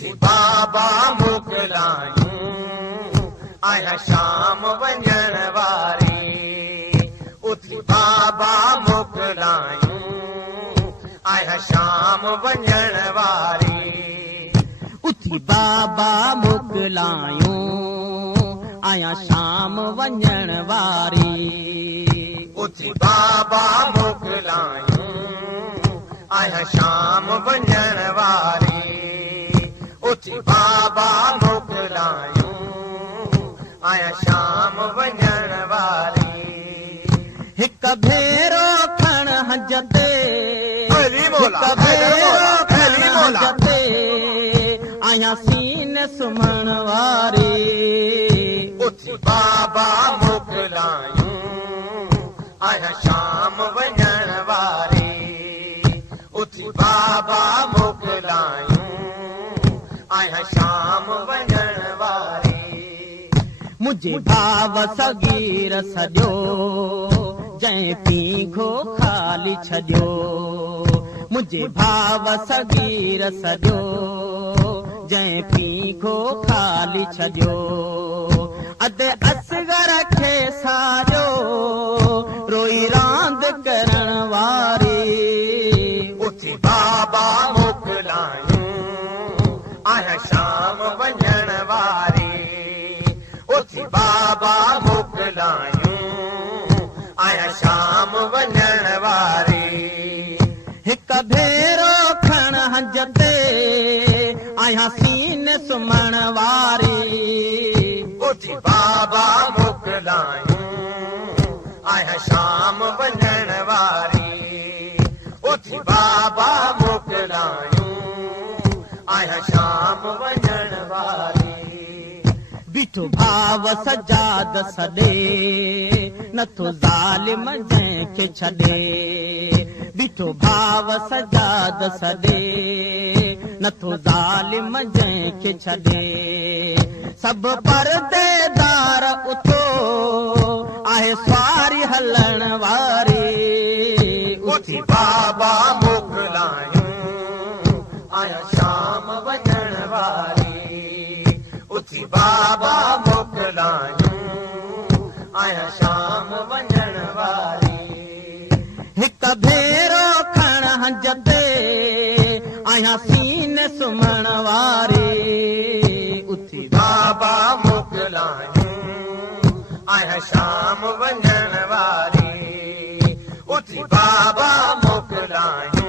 उथी बाबा मोकिलायूं आया शाम वञण वारी उथी बाबा मोकिलायूं आया शाम वञण वारी उथी बाबा मोकिलायूं आया शाम वञण वारी उथी बाबा मोकिलायूं आया शाम वञण वारी उथी बाबा मोकिलायूं आया शाम वञण वारी हिक भेरो खण हंज ते अली मौला, हिक भेरो अली खण मौला। हंज ते आया सीने सुम्हण वारी उथी बाबा मोकिलायूं आया शाम वञण वारी उथी बाबा मोकिलायूं आया शाम वञण वारी मुझे भाव सगीर सॼो जंहिं पीघो खाली छॾियो मुझे भाव सगीर सॼो जंहिं पीघो खाली छॾियो अद असगर खे सारियो रोई रांद करण वारी उथी बाबा मोकिलायूं आया शाम वञण वारी उथी बाबा मोकिलायूं आया शाम वञण वारी हिक भेरो खण हंज ते आया सीने सुम्हण वारी उथी बाबा मोकिलायूं आया शाम वञण वारी उथी बाबा मोकिलायूं आया शाम वञण वारी बीठो भाव सजाद सॾे नथो ज़ालिम जंहिंखे छॾे बीठो भाव सजाद सॾे नथो ज़ालिम जंहिंखे छॾे सभु परदेदार उथो आहे स्वारी हलण वारी उथी बाबा मोकिलायूं आया शाम वञण वारी उथी बाबा मोकिलायूं आया शाम वञण वारी हिक भेरो खण हंज ते आया सीने सुम्हण वारी उथी बाबा मोकिलायूं आया शाम वञण वारी उथी बाबा मोकिलायूं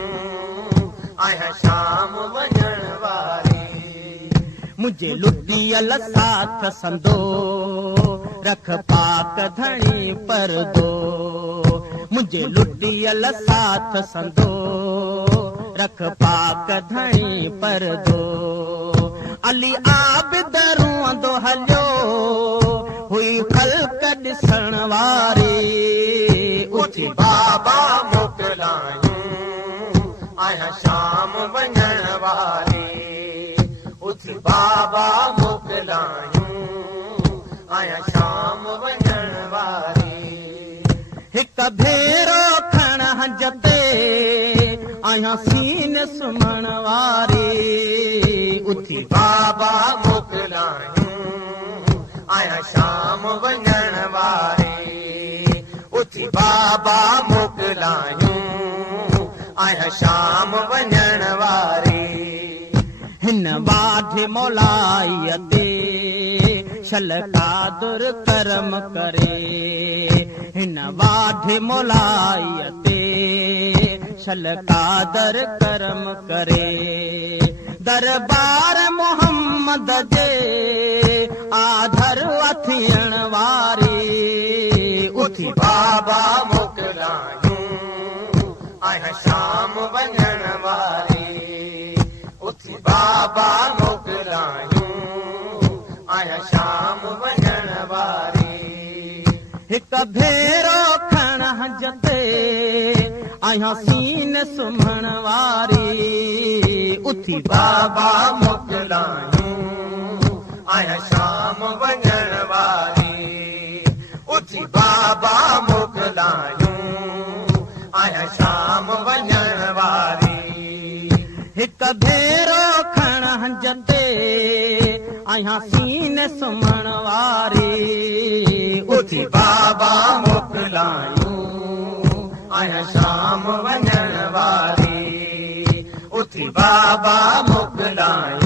आया शाम वञण वारी मुझे लुटियल साथ संदो रख पाक धणी परदो मुझे लुटियल साथ संदो रख पाक धणी परदो अली आबिद रुअंदो हलियो हुई ख़ल्क़ ॾिसण वारी उथी बाबा मोकिलायूं आया शाम वञण वारी उथी बाबा मोकिलायूं आया शाम वञण वारी हिक भेरो खण हंज ते आया सीने सुम्हण वारी उथी बाबा मोकिलायूं आया शाम वञण वारी उथी बाबा मोकिलायूं आया शाम वञण वारी हिन वाढे मौलाईअ ते शल कादुर करम करे हिन वाढे मौलाईअ ते शल कादर करम करे दरबार मोहम्मद जे आधर अथियण वारी उथी बाबा मोकिलायूं आया शाम वञण वारी उथी बाबा मोकिलायूं आया शाम वञण वारी हिक भेरो खण हंज ते आया सीने सुम्हण वारी उथी बाबा मोकिलायूं आया शाम वञण वारी उथी बाबा मोकिलायूं आया शाम वञण वारी हिक भेरो खण हंज ते आहियां सीने सुम्हण वारी उथी बाबा मोकिलायूं आहियां शाम वञण वारी उथी बाबा मोकिलायूं